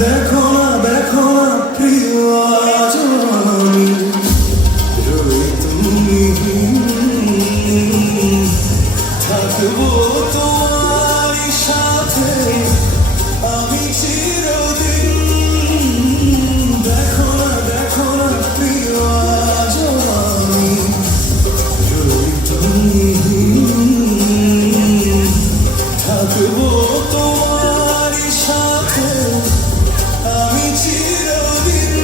দেখো না প্রিয় আজ আমি রই তুমি থাকবো তোমারই সাথে আমি চিরদিন। দেখো না প্রিয় আজ আমি রই তুমি থাকবো তোমারই সাথে আমি চিরদিন।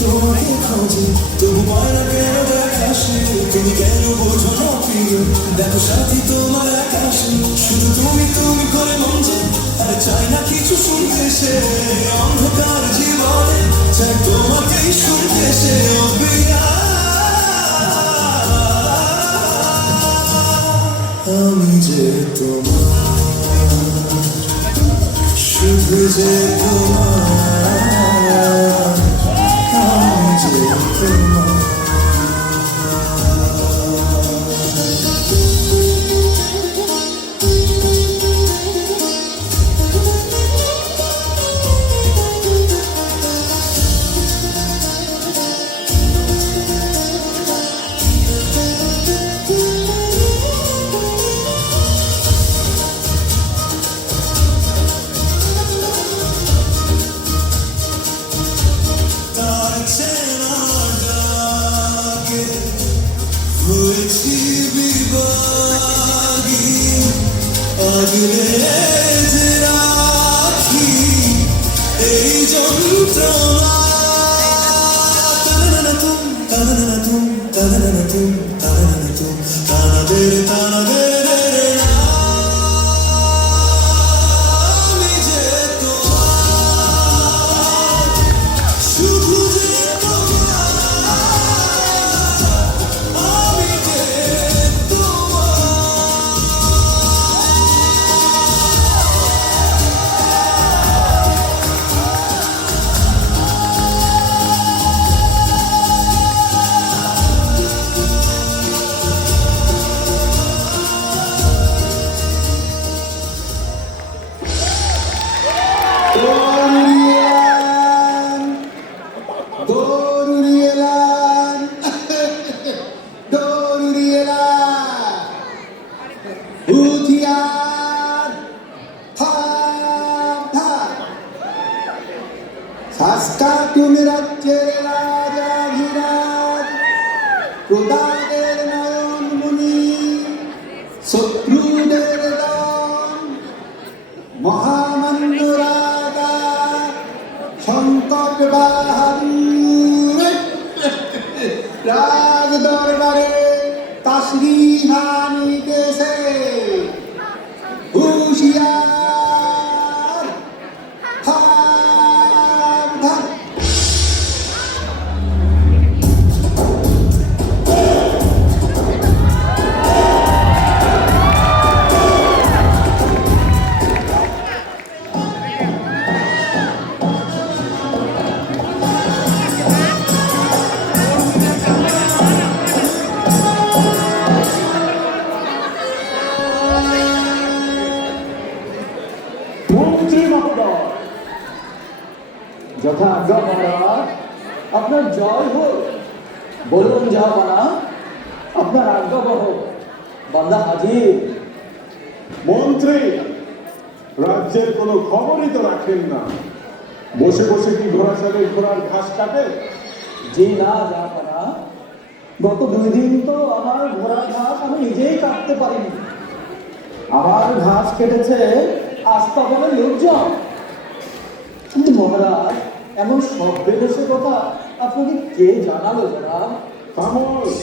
তোমাকে খোঁজে তবু মারা কেন দেখাসে, তুমি কেন বোঝো না প্রিয়, দেখো সাথী তোমার আকাশে শুধু তুমি করে মন যে আর চাই না কিছু শুনতে সে অন্ধকার জীবনে চাই তোমাকেই শুনতে সে আমি যে তোমার শুধু যে তোমার আমি যে তোমার। হয়েছি বিভাগী আগলে যে রাখি এই যন্ত্রণা তানাদের আমি যে তোমার শুধু যে তোমার আমি যে তুমি রাজ্যের রাজাধিরাজ প্রদাদের নয়ন মুনি শত্রুদের দম মহামান্য রাজা সংকট বাহাদুর রাজ দরবারে তাশরীফ আনিতেছে হুঁশিয়ার সাবধান। যথা আজ্ঞা মহারাজ, আপনার জয় হোক। বলুন জাহাপনা, আপনার আজ্ঞা বহ, বান্দা হাজির। মন্ত্রী, রাজ্যের কোনো খবরই তো রাখেন না, বসে বসে কি ঘোড়াশালের ঘোড়ার ঘাস কাটে? জি না জাহাপনা, গত 2 দিন তো আমার ঘোড়ার ঘাস আমি নিজেই কাটতে পারিনি। আমার ঘাস কেটেছে আস্তাবলের লোকজন। কিন্তু মহারাজ, এমন সব বেদোষের কথা আপনাকে কে জানালো জনাব? খামোশ,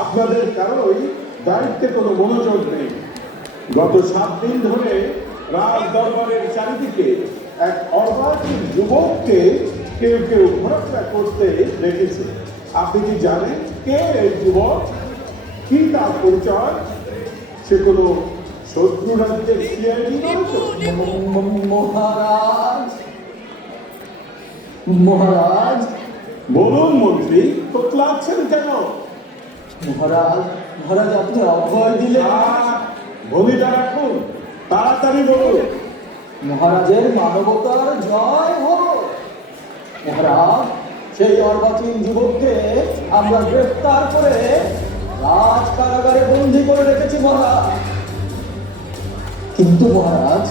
আপনাদের কারোই দায়িত্বে কোনো মনোযোগ নেই। গত 7 দিন ধরে রাজ দরবারের চারিদিকে এক অর্বাচীন যুবককে কেউ ঘোরাফেরা করতে দেখেছে। আপনি কি জানেন কে এই যুবক, কি তার পরিচয়? সে কোনো শত্রু রাজ্যের সিআইডি নয় তো? মহারাজ, মহারাজ, বলুন মন্ত্রী, তোতলাচ্ছেন কেন? মহারাজ, মহারাজ আপনি অভয় দিলে। ভূমিকা রাখুন, তাড়াতাড়ি বলুন। মহারাজের মানবতার জয় হোক। মহারাজ, সেই অর্বাচীন যুবককে আমরা গ্রেফতার করে রাজ কারাগারে বন্দী করে রেখেছি মহারাজ। কিন্তু মহারাজ,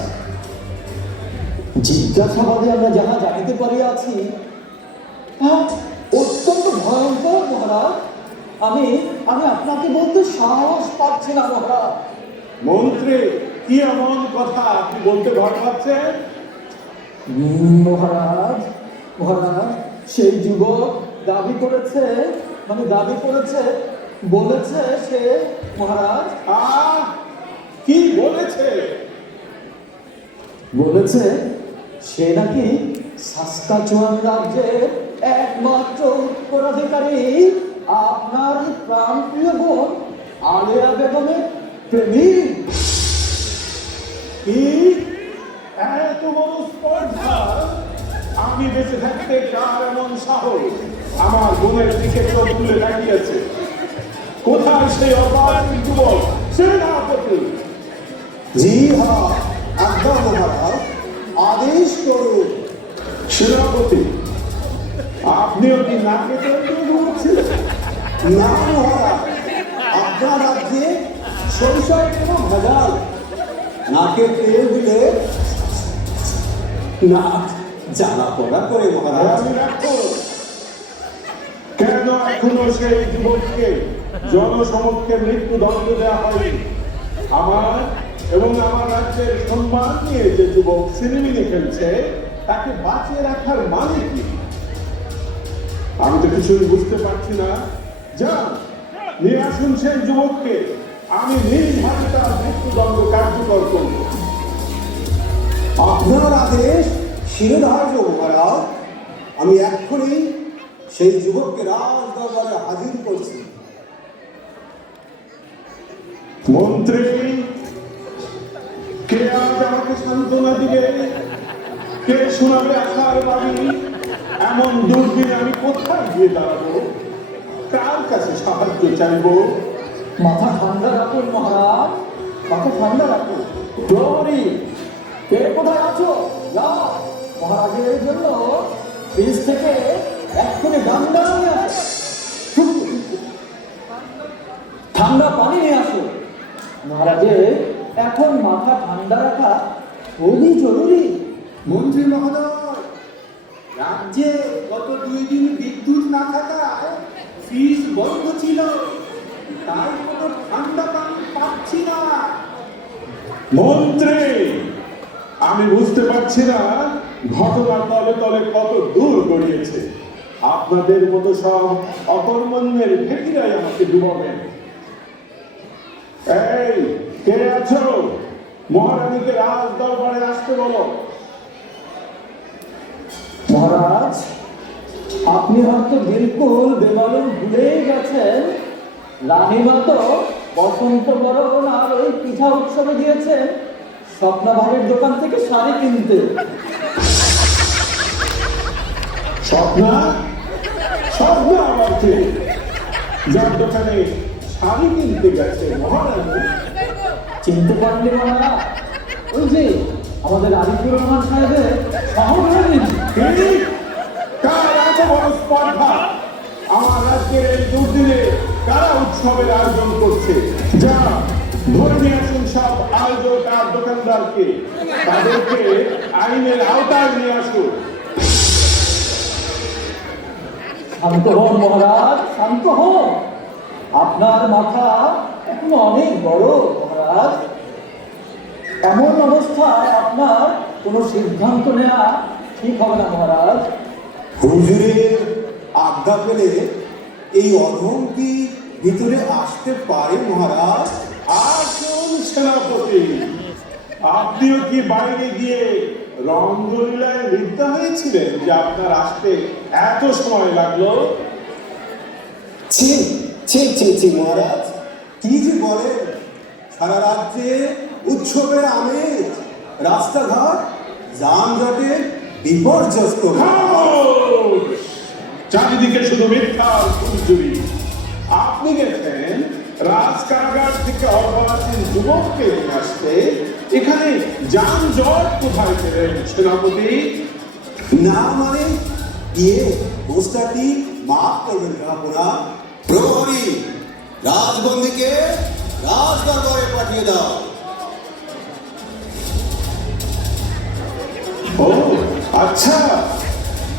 জিজ্ঞাসাবাদে আমরা যাহা জানিতে পারিয়াছি তা অত্যন্ত ভয়ঙ্কর মহারাজ। আমি আমি আপনাকে বলতে সাহস পাচ্ছি না মহারাজ। মন্ত্রী, কি এমন কথা আপনি বলতে ভয় পাচ্ছেন? মহারাজ, মহারাজ, সেই যুবক দাবি করেছে বলেছে সে মহারাজ কি বলেছে? বলেছে সে নাকি সাস্কাচুয়ান রাজ্যের একমাত্র উত্তরাধিকারী আপনার প্রাণপ্রিয় বোন আলেয়া বেগমের প্রেমিক। কি এত বড় স্পর্ধা! আমি বেঁচে থাকতে কার এমন সাহস আমার বোনের দিকে চোখ তুলে তাকিয়েছে? কোথায় সেই অবাক যুবক সেনাপতি? জি হ্যাঁ, আজ্ঞা মহারাজ, আদেশ করুন। সেনাপতি, আপনিও কি নাকে তৈরি ঘুমাচ্ছিলেন? না মহারাজ, আপনার রাজ্যে সরিষার কোনো ভেজাল। নাকে তেল দিলে নাক জ্বালা পড়া করে মহারাজ। আমি রাখো। কেন এখনো সেই যুবককে জনসমক্ষে মৃত্যুদণ্ড দেওয়া হয়নি? আমার এবং আমার রাজ্যের সম্মান নিয়ে যে যুবক সিনেমিনি খেলছে তাকে বাঁচিয়ে রাখার মানে কি? আমি তো কিছুই বুঝতে পারছি না। যান, নিয়ে আসুন সেই যুবককে। আমি নির্ভয়ে তার মৃত্যুদণ্ড কার্যকর করব। আপনার আদেশ শিরোধার্য মহারাজ। আমি এক্ষুনি সেই যুবককে রাজ দরবারে হাজির করছি। মন্ত্রী, কে আজ আমাকে সান্ত্বনা দিবে? কে শোনাবে আশার বাণী? এমন দুর্দিনে আমি কোথায় গিয়ে দাঁড়াবো? কার কাছে সাহায্য চাইবো? মাথা ঠান্ডা রাখুন মহারাজ, মাথা ঠান্ডা রাখুন। প্রহরী, কে কোথায় আছো? যাও, মহারাজের জন্য ফ্রিজ থেকে এক্ষুনি ঠান্ডা নিয়ে আসো। ঠান্ডা পানি নিয়ে আসো। মহারাজের এখন মাথা ঠান্ডা রাখা খুবই জরুরি। মন্ত্রী মহোদয়, রাজ্যে গত 2 দিন বিদ্যুৎ না থাকায় ফ্রিজ বন্ধ ছিল, তাই কোনো ঠান্ডা পানি পাচ্ছি না। মন্ত্রী, আমি বুঝতে পারছি না ঘটনার তলে তলে কত দূর গড়িয়েছে। আপনাদের মতো সব অকর্মণ্যের ভেটিরাই আমাকে ডুবাবেন। এই, কে আছো? মহারানীকে রাজ দরবারে আসতে বলো। মহারাজ, আপনি হয়তো বিলকুল বেমালুম ভুলেই গেছেন রানীমা তো বসন্ত বরণ আর ওই পিঠা উৎসবে গিয়েছেন স্বপ্নাভাবের দোকান থেকে শাড়ি কিনতে। স্বপ্না? স্বপ্না আবার কে? যার দোকানে শাড়ি কিনতে গেছে মহারানী? চিনতে পারলে মহারাজ, ওই যে আমাদের আরিফুর রহমান সাহেবের সহধর্মিণী। কি? কার এত বড় স্পর্ধা? আমার রাজ্যের এই দুর্দিনে কারা উৎসবের আয়োজন করছে? যা, ধরে নিয়ে আসুন সব আয়োজক আর দোকানদারকে। তাদেরকে আইনের আওতায় নিয়ে আসুন। শান্ত হন মহারাজ, শান্ত হন। আপনার মাথা এখন অনেক বড় মহারাজ। এমন অবস্থায় আপনার কোনো সিদ্ধান্ত নেওয়া ঠিক হবে না মহারাজ। হুজুরের আজ্ঞা পেলে এই অধম কি ভিতরে আসতে পারে মহারাজ? আসুন সেনাপতি, আপনিও কি বাইরে গিয়ে রঙ্গলীলায় লিপ্ত হয়েছিলেন যে আপনার আসতে এত সময় লাগলো? ছি ছি ছি ছি মহারাজ, কি যে বলেন! সারা রাজ্যে উৎসবের আমেজ, রাস্তাঘাট যানজটে বিপর্যস্ত। খামোশ! চারিদিকে শুধু মিথ্যার ফুলঝুরি। আপনি গেছেন রাজ কারাগার থেকে অর্বাচীন যুবককে নিয়ে আসতে, এখানে যানজট কোথায় পেলেন সেনাপতি? না মানে পোস্টারটি মাফ করবেন আপনারা। প্রহরী, রাজবন্দীকে রাজদরবারে পাঠিয়ে দাও। ও আচ্ছা,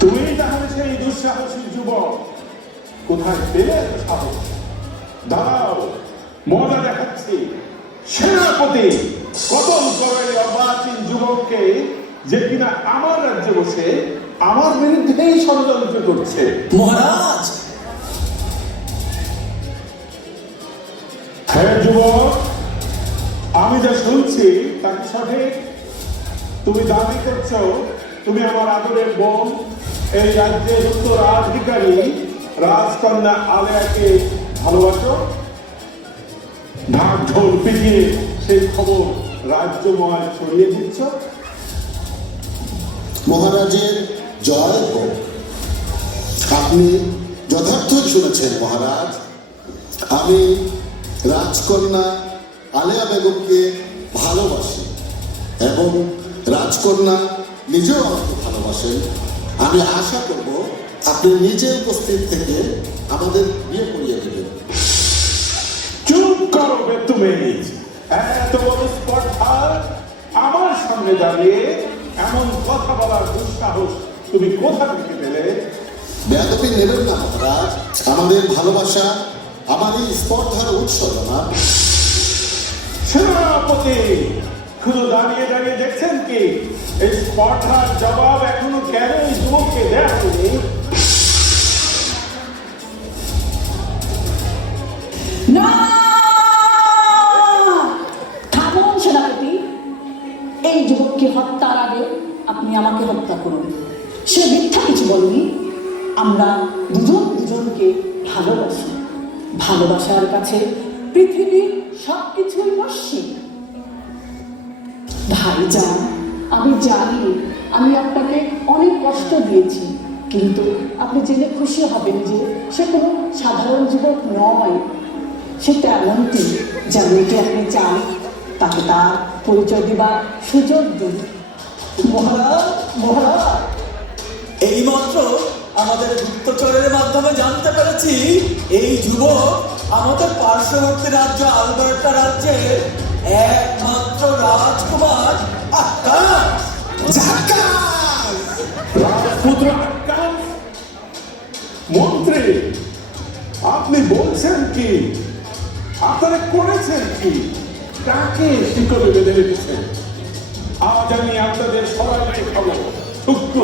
তুমি তাহলে সেই দুঃসাহসী যুবক। কোথায় পেলে এত সাহস? দাঁড়াও, মজা দেখাচ্ছি। সেনাপতি কতল করে এই অবাচিন যুবককে, যে কিনা আমার রাজ্যে বসে আমার বিরুদ্ধেই ষড়যন্ত্র করছে। মহারাজ, হ্যাঁ যুবক, আমি যা শুনছি তার সাথে তুমি দাবি করছো তুমি আমার আদরের বোন, এই রাজ্যের উত্তরাধিকারী রাজকন্যা আলেয়াকে ভালোবাসো। ঢাক ঢোল পিটিয়ে সেই খবর রাজ্যময় ছড়িয়ে দিচ্ছ। মহারাজের জয় হোক। আপনি যথার্থই শুনেছেন মহারাজ। আমি রাজকন্যা আলেয়া বেগমকে ভালোবাসি এবং রাজকন্যা নিজেও আমাকে ভালোবাসেন। আমি আশা করব আপনি নিজে উপস্থিত থেকে আমাদের বিয়ে করিয়ে দেবেন। চুপ করো তুমি। এত বড় স্পর্ধা আমার সামনে দাঁড়িয়ে এমন কথা বলার দুঃসাহস তুমি কোথা থেকে পেলে? বেয়াদবি নেবেন না মহারাজ। আমাদের ভালোবাসা আমার এই স্পর্ধার উৎস জনাব। সেনাপতি শুধু দাঁড়িয়ে দাঁড়িয়ে দেখছেন কি? এই স্পর্ধার জবাব এখনো কেন এই যুবককে দেয়া হয়নি? না, থামুন সেনাপতি। এই যুবককে হত্যার আগে আপনি আমাকে হত্যা করুন। সে মিথ্যা কিছু বলেনি। আমরা দুজন দুজনকে ভালোবাসি। ভালোবাসার কাছে পৃথিবীর সবকিছুই নস্যি। ভাইজান, আমি জানি আমি আপনাকে অনেক কষ্ট দিয়েছি, কিন্তু আপনি জেনে খুশি হবেন যে সে কোনো সাধারণ যুবক নয়। সে তেমনটি যেমনটি আপনি চান তাকে তার পরিচয় দেবার সুযোগ দিন। মহারাজ, মহারাজ, এইমাত্র আমাদের গুপ্তচরের মাধ্যমে জানতে পেরেছি এই যুবক আমাদের পার্শ্ববর্তী রাজ্য আলবার্টা রাজ্যের একমাত্র রাজকুমার আকাশ। রাজপুত্র আক্কাস! মন্ত্রী, আপনি বলছেন কি? আপনারা করেছেন কি? কাকে শিকলে বেঁধে রেখেছেন? আজ আমি আপনাদের সবাইকে খাবো। শুক্র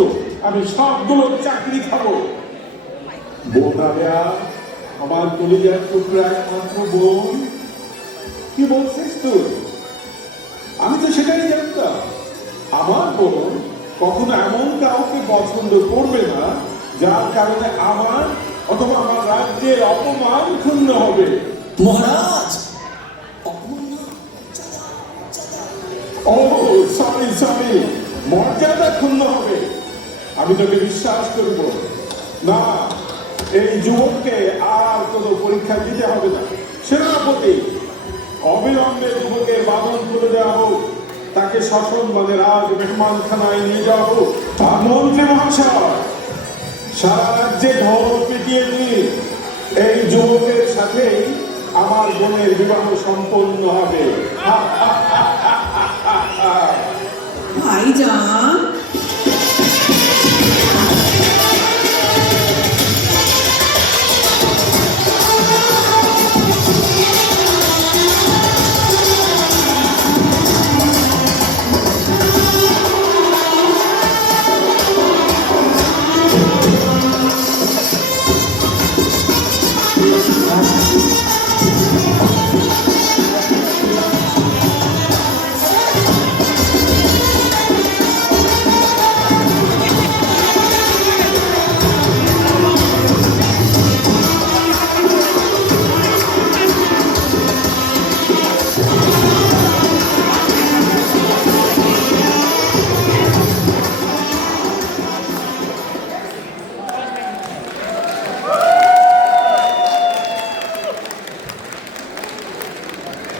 আমি সবগুলো চাকরি খাবো। বোনারা, আমার কলিজার টুকরা একমাত্র বোন। কি বলছিস তুই? আমি তো সেটাই জানতাম। আমার বোন কখনো এমন কাউকে পছন্দ করবে না যার কারণে আমার অথবা আমার রাজ্যের অপমান ক্ষুণ্ণ হবে। মহারাজ, ও সরি সরি, মর্যাদা ক্ষুণ্ণ হবে। আমি তোকে বিশ্বাস করব না। এই যুবককে আর কোনো পরীক্ষা দিতে হবে না। সেনাপতি, অবিলম্বে যুবকের বাঁধন করে দেওয়া হোক। তাকে শাসন মানে রাজ মেহমানখানায় নিয়ে যাওয়া হোক। আর মন্ত্রী মহাশয়, সারা রাজ্যে ঢোল পিটিয়ে দিয়ে এই যুবকের সাথেই আমার বোনের বিবাহ সম্পন্ন হবে। ভাইজান,